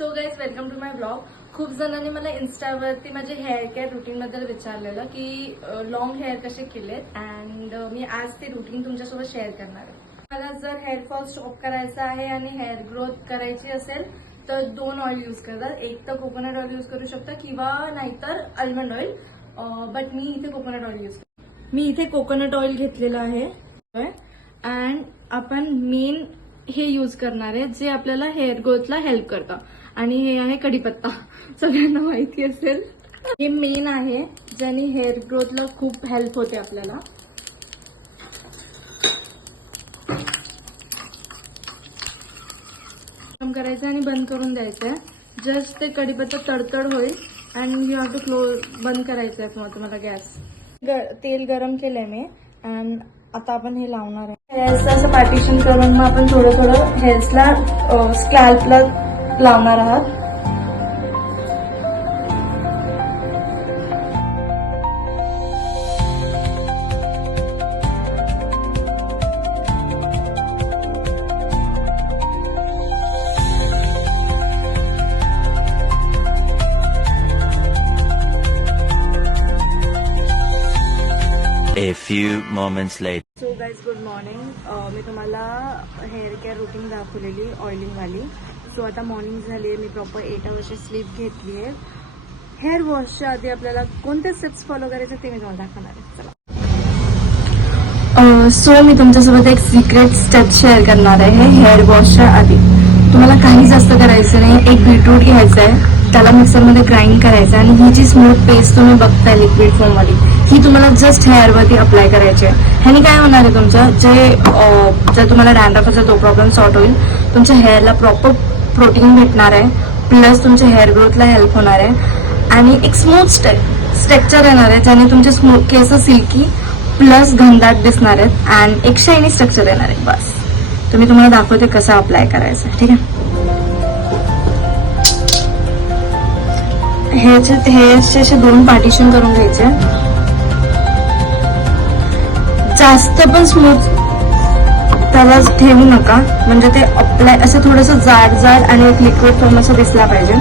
So guys welcome to my blog. खूप जणांनी मला इन्स्टावरती माझे हेअर केअर रुटीनबद्दल विचारलेलं की लॉंग हेअर कसे केलेत अँड मी आज ते रुटीन तुमच्यासोबत शेअर करणार आहे. मला जर हेअरफॉल स्टॉप करायचा आहे आणि हेअर ग्रोथ करायची असेल तर 2 ऑइल यूज करतात. एक तर कोकोनट ऑइल यूज करू शकता किंवा नाहीतर आल्मंड ऑइल. बट मी इथे कोकोनट ऑइल यूज करते. मी इथे कोकोनट ऑइल घेतलेलं आहे अँड आपण मेन हे यूज करणार आहे जे आपल्याला हेअर ग्रोथला हेल्प करतं आणि हे आहे कढीपत्ता. सगळ्यांना माहिती असेल हे मेन आहे ज्याने हेअर ग्रोथला खूप हेल्प होते आपल्याला. काम करायचं आणि बंद करून द्यायचंय. जस्ट ते कढीपत्ता तडतड होईल and you have to close बंद करायचंय तुम्हाला गॅस. तेल गरम केलंय मी अँड आता आपण हे लावणार आहे. हेअर्सला असं पार्टिशन करून मग आपण थोडं थोडं हेअर्सला स्कॅल्पला लावणार आहात. A few moments later. So guys good morning. मी तुम्हाला हेअर केअर रुटीन दाखवलेली ऑइलिंगवाली. सो आता मॉर्निंग झाली आहे. मी प्रॉपर 8 अवर्सची स्लीप घेतली आहे. हेअर वॉशच्या आधी आपल्याला कोणते स्टेप्स फॉलो करायचे ते मी तुम्हाला दाखवणार आहे. चला. सो मी तुमच्यासोबत एक सिक्रेट स्टेप शेअर करणार आहे. हेअर वॉशच्या आधी तुम्हाला काही जास्त करायचं नाही. एक बीटरूट घ्यायचं आहे, त्याला मिक्सरमध्ये ग्राइंड करायचं आणि ही जी स्मूथ पेस्ट तुम्ही बघताय लिक्विड फॉर्ममध्ये ही तुम्हाला जस्ट हेअरवरती अप्लाय करायची आहे. ह्यानी काय होणार आहे तुमचं जर तुम्हाला डॅन्ड्रफ असेल तो प्रॉब्लेम सॉर्ट होईल. तुमच्या हेअरला प्रॉपर प्रोटीन भेटणार आहे प्लस तुमच्या हेअर ग्रोथला हेल्प होणार आहे आणि एक स्मूथ स्ट्रक्चर येणार आहे ज्याने तुमचे स्मूथ केस सिल्की प्लस घनदाट दिसणार आहेत अँड एक शायनी स्ट्रक्चर येणार आहे. बस तुम्ही तुम्हाला दाखवते कसं अप्लाय करायचं. ठीक आहे. हेअरचे असे 2 पार्टिशन करून घ्यायचे. जास्त पण स्मूथ त्याला ठेवू नका म्हणजे ते अप्लाय असं थोडंसं जाड जाड आणि एक लिक्विड फॉर्म असं दिसला पाहिजे.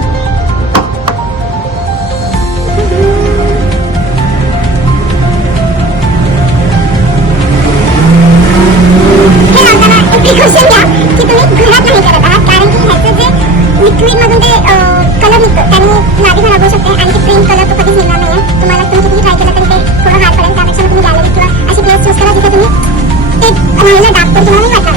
लिक्विड मधून ते कलर निघतो त्याने नादी खराब होऊ शकते आणि ते प्रिंट कलर तो कधीच निघणार नाहीये. तुम्हाला तुम्ही किती ट्राय केलं तरी ते थोडं हार्ड पडेल. त्यापेक्षा तुम्ही गॅलरी किंवा अशी प्लेस चूज करा जिथे तुम्ही ते राहिलं डार्क पण तुम्हाला नाही वाटणार.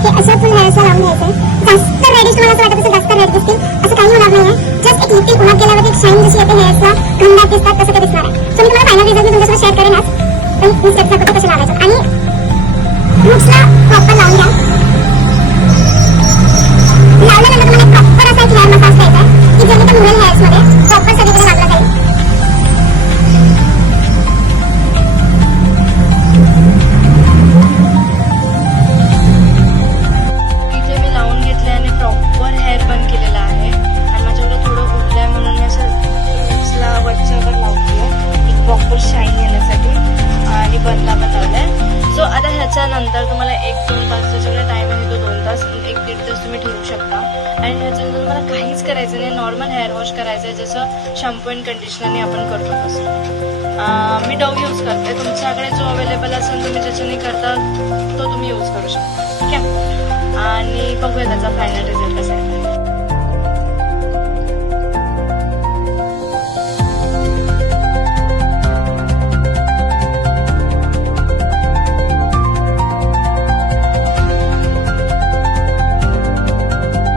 हे असं फुल हेअर्सला लावून घ्यायचंय. जास्त रेडिश तुम्हाला असं वाटत असेल जास्त रेड दिसतील असं काही होणार नाहीये. जस्ट एक लिक्विड उन्हात गेल्यावरती एक शाईन जशी येते हेअर्सला घनदाट दिसतात तसं ते दिसणार आहे. सो मी तुम्हाला फायनल रिझल्ट मी तुमच्यासोबत शेअर करेन आज. पण मी स्टेप्स दाखवते कसे लावायचं आणि रूट्सला प्रॉपर लावून घ्या. लावल्यानंतर तुम्हाला प्रॉपर असा एक हेअर मसाज द्यायचा आहे की जेणे ते मुरल हेअर्समध्ये प्रॉपर सगळीकडे लागला जाईल. इथे मी लावून घेतले आणि प्रॉपर हेअर बन केलेला आहे आणि माझ्याकडे थोडं उरलंय म्हणून मी असं रूट्सला वरच्यावर लावते एक प्रॉपर शाईन येण्यासाठी आणि बनला पण लावलाय. सो आता ह्याच्यानंतर तुम्हाला 1-2 तास त्याच्याकडे टाइम आहे तो 2 तास 1-1.5 तास तुम्ही ठेवू शकता आणि ह्याच्यानंतर तुम्हाला काहीच करायचं नाही. नॉर्मल हेअर वॉश करायचं आहे जसं शॅम्पू अँड कंडिशनरने आपण करतो तसं. मी डव यूज करते. तुमच्याकडे जो अवेलेबल असेल तुम्ही ज्याच्याने करता तो तुम्ही यूज करू शकता. ठीक आहे. आणि बघूया त्याचा फायनल रिझल्ट